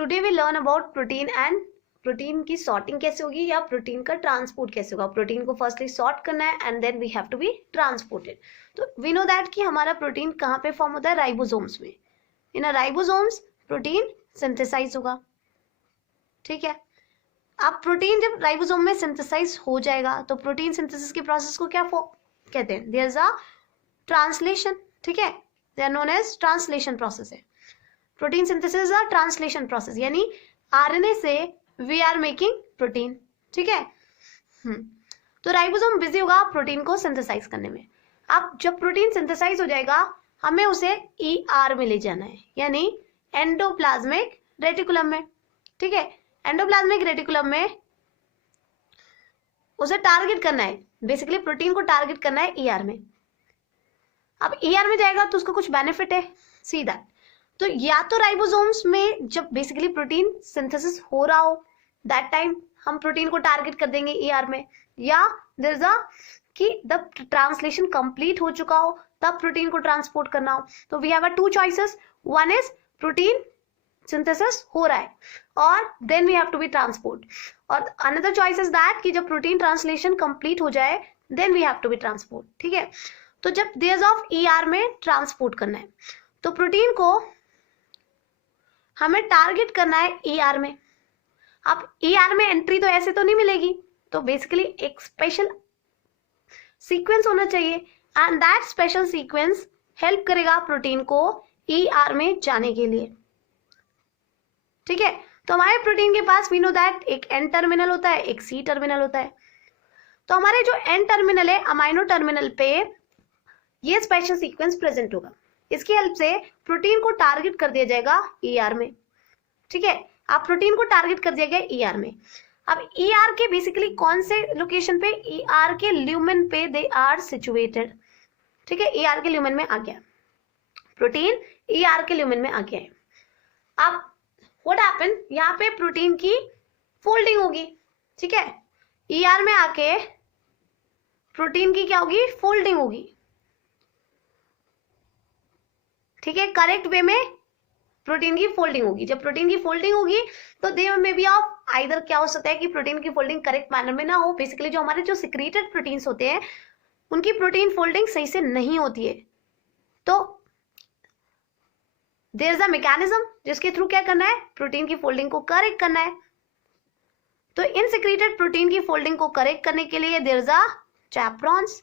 Today we learn about protein and protein की sorting कैसे होगी या प्रोटीन का ट्रांसपोर्ट कैसे होगा। प्रोटीन को फर्स्टली सॉर्ट करना है and then we have to be transported. तो वी नो दैट कि हमारा प्रोटीन कहाँ पे फॉर्म होता है, राइबोसोम्स में। इन अ राइबोसोम्स प्रोटीन सिंथेसाइज होगा, ठीक है। अब प्रोटीन जब राइबोसोम में सिंथेसाइज हो जाएगा तो प्रोटीन सिंथेसिस की प्रोसेस को क्या कहते हैं, देयर इज अ ट्रांसलेशन, ठीक है। They are known as translation process है। Protein synthesis is a translation process, यानी आरएनए से वी आर मेकिंग प्रोटीन, ठीक है। तो राइबोसोम बिजी होगा प्रोटीन को सिंथेसाइज करने में। अब जब प्रोटीन सिंथेसाइज हो जाएगा हमें उसे ईआर में ले जाना है, यानी एंडोप्लाज्मिक रेटिकुलम में, ठीक है। एंडोप्लाज्मिक रेटिकुलम में उसे टारगेट करना है, बेसिकली प्रोटीन को टारगेट करना है ईआर में। अब ईआर में जाएगा तो उसका कुछ बेनिफिट है, सी दैट। तो या तो राइबोसोम्स में जब बेसिकली प्रोटीन सिंथेसिस हो रहा हो दैट टाइम हम प्रोटीन को टारगेट कर देंगे ईआर में, या देयर इज अ कि द ट्रांसलेशन कंप्लीट हो चुका हो तब प्रोटीन को ट्रांसपोर्ट करना हो। तो we have a two choices, one is protein synthesis हो रहा है और then we have to be transport, और अनदर चॉइस इज दैट कि जब प्रोटीन ट्रांसलेशन कंप्लीट हो जाए then we have to be transport, ठीक है। तो जब डेज ऑफ ईआर में ट्रांसपोर्ट करना है तो प्रोटीन को हमें टारगेट करना है ईआर में। अब ईआर में एंट्री तो ऐसे तो नहीं मिलेगी, तो बेसिकली एक स्पेशल सीक्वेंस होना चाहिए and that special sequence help करेगा प्रोटीन को ईआर में जाने के लिए, ठीक है। तो हमारे प्रोटीन के पास वी नो दैट एक एन टर्मिनल होता है, एक सी टर्मिनल होता है। तो हमारे जो एन टर्मिनल है अमाइनो टर्मिनल पे ये स्पेशल सीक्वेंस प्रेजेंट होगा। इसकी हेल्प से प्रोटीन को टारगेट कर दिया जाएगा ईआर में, ठीक है। आप प्रोटीन को टारगेट कर दिया गया ईआर में। अब ईआर के बेसिकली कौन से लोकेशन पे, ईआर के ल्यूमेन पे दे आर सिचुएटेड, ठीक है। ईआर के ल्यूमेन में आ गया प्रोटीन, ईआर के ल्यूमेन में आ गया है। अब व्हाट हैपन, यहाँ पे प्रोटीन की फोल्डिंग होगी, ठीक है। ईआर में आके प्रोटीन की क्या होगी, फोल्डिंग होगी, ठीक है। करेक्ट वे में प्रोटीन की फोल्डिंग होगी। जब प्रोटीन की फोल्डिंग होगी तो देयर में बी ऑफ आइदर क्या हो सकता है कि प्रोटीन की फोल्डिंग करेक्ट मैनर में ना हो, बेसिकली जो हमारे जो सिक्रीटेड प्रोटीन्स होते हैं उनकी प्रोटीन फोल्डिंग सही से नहीं होती है। तो देयर इज अ मैकेनिज्म जिसके थ्रू क्या करना है, प्रोटीन की फोल्डिंग को करेक्ट करना है। तो इन सिक्रीटेड प्रोटीन की फोल्डिंग को करेक्ट करने के लिए देयर इज अ चैपरॉन्स,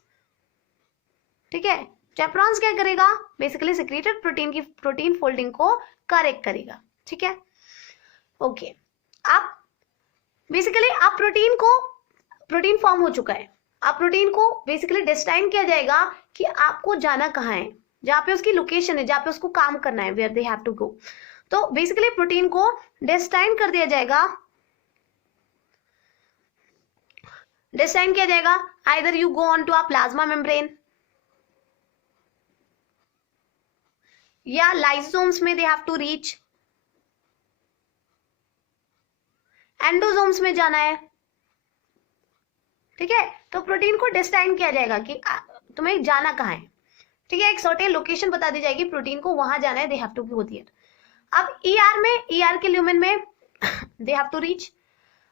ठीक है। चैपरॉन्स क्या करेगा, बेसिकली सिक्रीटेड प्रोटीन की प्रोटीन फोल्डिंग को करेक्ट करेगा, ठीक है। ओके, अब बेसिकली आप प्रोटीन फॉर्म हो चुका है। आप प्रोटीन को बेसिकली डिस्टाइन किया जाएगा कि आपको जाना कहाँ है, जहाँ पे उसकी लोकेशन है, जहाँ पे उसको काम करना है, where they have to go. तो बेसिकली प्रोटीन को डिस्टाइन कर दिया जाएगा, डिस्टाइन किया जाएगा either you go on to a plasma membrane या लाइसोसोम्स में they have to reach, endosomes में जाना है, ठीक है। तो प्रोटीन को डिस्टाइन किया जाएगा कि तुम्हें जाना कहाँ है, ठीक है। एक सर्टेन लोकेशन बता दी जाएगी, प्रोटीन को वहां जाना है, they have to go there. अब ईआर में, ईआर के ल्यूमेन में दे हैव टू रीच।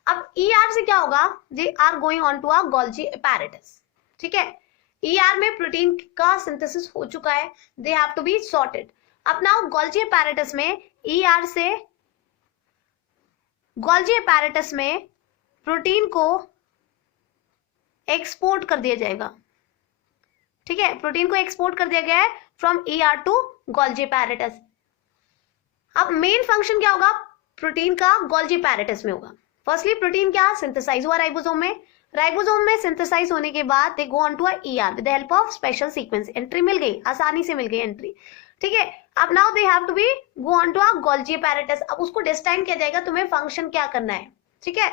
अब ईआर से क्या होगा, they are going on to a Golgi apparatus, ठीक है। ईआर में प्रोटीन का सिंथेसिस हो चुका है, they have to be sorted. अब नाउ गोल्जी अपैरेटस में, ईआर से गोल्जी अपैरेटस में प्रोटीन को एक्सपोर्ट कर दिया जाएगा, ठीक है। प्रोटीन को एक्सपोर्ट कर दिया गया है from ER to Golgi apparatus. अब मेन फंक्शन क्या होगा प्रोटीन का गोल्जी अपैरेटस में होगा। फर्स्टली प्रोटीन क्या सिंथेसाइज हुआ राइबोसोम में, राइबोसोम में सिंथेसाइज होने के बाद they go on to a ER with the help of special sequence. Entry मिल गई, आसानी से मिल गई एंट्री, ठीक है। अब now they have to be go on to a Golgi apparatus. अब उसको डिस्टाइन किया जाएगा तुम्हें फंक्शन क्या करना है, ठीक है।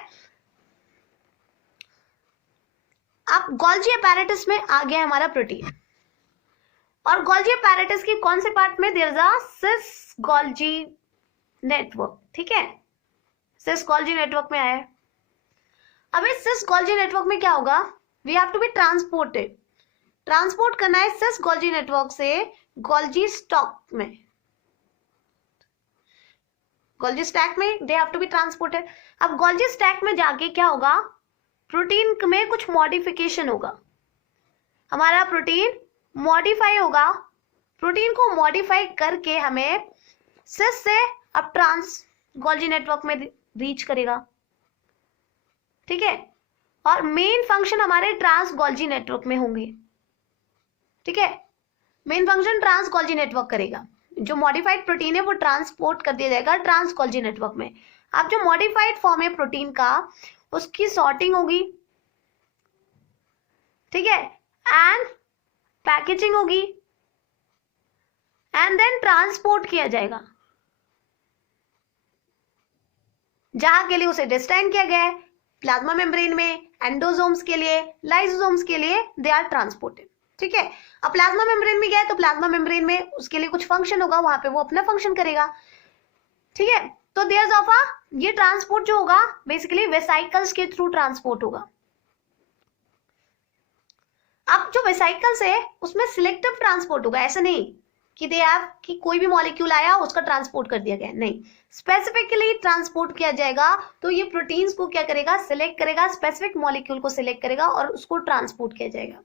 अब गोल्जी अपैरेटस में आ गया हमारा प्रोटीन, और गोल्जी अपैरेटस के कौन से पार्ट में, there is a cis Golgi network, ठीक है। सिस गोल्जी नेटवर्क में आया है। अब इस सिस गोल्जी नेटवर्क में क्या होगा, we have to be transported, transport करना है सिस गोल्जी नेटवर्क से गोल्जी स्टॉक में। गोल्जी स्टैक में they have to be transported. अब गोल्जी स्टैक में जाके क्या होगा, प्रोटीन में कुछ मॉडिफिकेशन होगा, हमारा प्रोटीन मॉडिफाई होगा, प्रोटीन को मॉडिफाई करके हमें सिस से अब ट्रांस गोल्जी नेटवर्क में रीच करेगा, ठीक है। और मेन फंक्शन हमारे ट्रांस गोल्जी नेटवर्क में होंगे, ठीक है। Main function trans Golgi network करेगा, जो मॉडिफाइड प्रोटीन है वो ट्रांसपोर्ट कर दिया जाएगा ट्रांस गोल्जी नेटवर्क में। अब जो मॉडिफाइड फॉर्म है प्रोटीन का, उसकी सॉर्टिंग होगी, ठीक है, एंड पैकेजिंग होगी, एंड देन ट्रांसपोर्ट किया जाएगा, जहां के लिए उसे डिस्टाइन किया गया है, प्लाज्मा मेम्ब्रेन में, एंडोसोम्स के लिए, लाइसोसोम्स के लिए दे आर ट्रांसपोर्टेड, ठीक है। अब प्लाज्मा मेम्ब्रेन में गया है तो प्लाज्मा मेम्ब्रेन में उसके लिए कुछ फंक्शन होगा, वहां पे वो अपना फंक्शन करेगा, ठीक है। तो देयर ऑफ ये ट्रांसपोर्ट जो होगा बेसिकली वेसाइकल्स के थ्रू ट्रांसपोर्ट होगा। अब जो वेसाइकल्स है उसमें सिलेक्टिव ट्रांसपोर्ट होगा, ऐसा नहीं कि दे हैव कि कोई भी मॉलिक्यूल आया उसका ट्रांसपोर्ट कर दिया गया, नहीं, स्पेसिफिकली ट्रांसपोर्ट किया जाएगा। तो ये प्रोटीन्स को क्या करेगा, सिलेक्ट करेगा, स्पेसिफिक मॉलिक्यूल को सिलेक्ट करेगा और उसको ट्रांसपोर्ट किया जाएगा।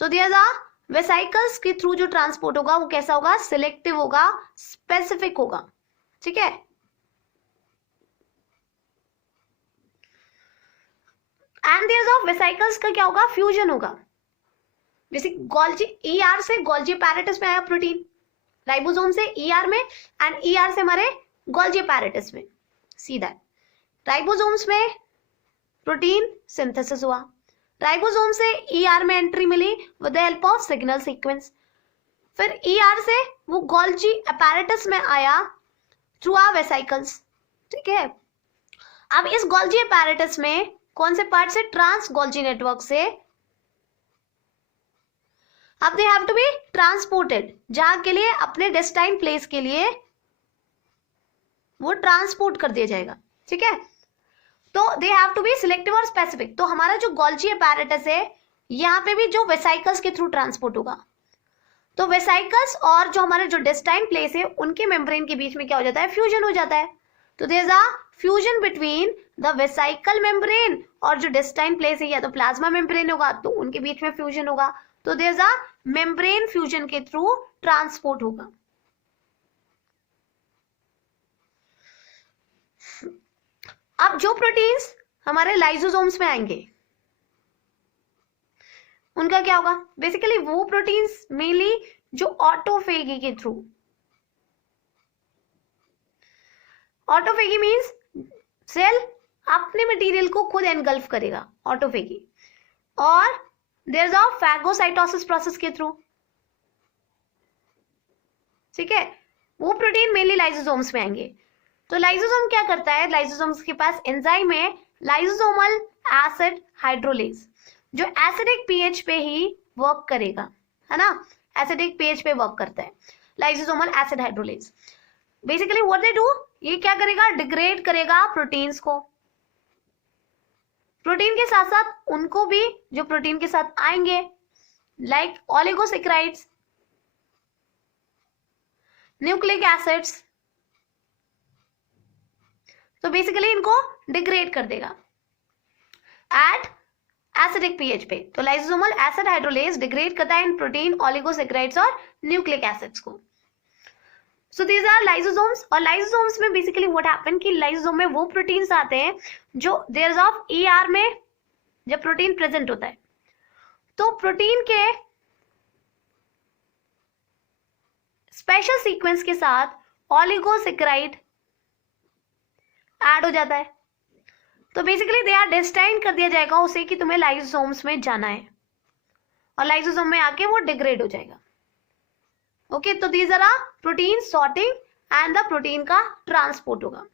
तो दिया वेसाइकल्स के थ्रू जो ट्रांसपोर्ट होगा वो कैसा होगा, सिलेक्टिव होगा, स्पेसिफिक होगा, ठीक है। एंड दिया वेसाइकल्स का क्या होगा, फ्यूजन होगा। जैसे गोल्जी ईआर से गोल्जी अपैरेटस में आया प्रोटीन, राइबोसोम से ईआर में, एंड ईआर से हमारे गोल्जी अपैरेटस में, सीधा राइबोसोम्स में प्रोटीन सिंथेसिस हुआ, राइबोसोम से ईआर में एंट्री मिली with the help of signal sequence, फिर ईआर से वो गोल्जी अपैरेटस में आया थ्रू आवर वेसाइकल्स, ठीक है। अब इस गोल्जी अपैरेटस में कौन से पार्ट से, ट्रांस गोल्जी नेटवर्क से, अब they have to be transported, जहां के लिए अपने डेस्टाइन प्लेस के लिए वो ट्रांसपोर्ट कर दिया जाएगा, ठीक है। तो they have to be selective और स्पेसिफिक। तो हमारा जो गोल्जी अपैरेटस है यहाँ पे भी जो वेसाइकल्स के थ्रू ट्रांसपोर्ट होगा, तो वेसाइकल्स और जो हमारे जो डेस्टाइन प्लेस है उनके मेम्ब्रेन के बीच में क्या हो जाता है, फ्यूजन हो जाता है। तो there is a fusion between the vesicle membrane और जो डेस्टाइन प्लेस है, या तो प्लाज्मा मेम्ब्रेन होगा तो उनके बीच में फ्यूजन होगा, तो there is a membrane fusion के थ्रू ट्रांसपोर्ट होगा। अब जो प्रोटीन्स हमारे लाइसोसोम्स में आएंगे उनका क्या होगा, बेसिकली वो प्रोटीन्स मेनली जो ऑटोफेगी के थ्रू, ऑटोफेगी मींस सेल अपने मटेरियल को खुद एनगल्फ करेगा, ऑटोफेगी, और there is a phagocytosis process के थ्रू, ठीक है। वो प्रोटीन मेनली लाइसोसोम्स में आएंगे। तो लाइसोसोम क्या करता है, लाइसोसोम्स के पास एंजाइम है लाइसोसोमल एसिड हाइड्रोलेज, जो एसिडिक पीएच पे ही वर्क करेगा, है ना, एसिडिक पीएच पे वर्क करता है lysosomal acid hydrolase. Basically what they do, ये क्या करेगा, डिग्रेड करेगा प्रोटीन्स को, प्रोटीन के साथ साथ उनको भी जो प्रोटीन के साथ आएंगे, लाइक ओलिगोसैकेराइड्स, न्यूक्लिक एसिड्स, तो बेसिकली इनको डिग्रेड कर देगा एट एसिडिक पीएच पे। तो लाइसोसोमल एसिड हाइड्रोलेज डिग्रेड करता है इन प्रोटीन, ओलिगोसैकेराइड्स और न्यूक्लिक एसिड्स को। So these are lysosomes. और लाइसोसोम्स में बेसिकली व्हाट हैपन कि लाइसोसोम में वो प्रोटीन्स आते हैं जो देयर इज ऑफ ईआर में जब प्रोटीन प्रेजेंट होता है, तो प्रोटीन के स्पेशल सीक्वेंस के साथ ओलिगोसैकेराइड ऐड हो जाता है। तो बेसिकली दे आर डेस्टाइन कर दिया जाएगा उसे कि तुम्हें लाइसोसोम्स में जाना है, और लाइसोसोम में आके वो डिग्रेड हो जाएगा। ओके, तो these are protein sorting and the protein का ट्रांसपोर्ट होगा।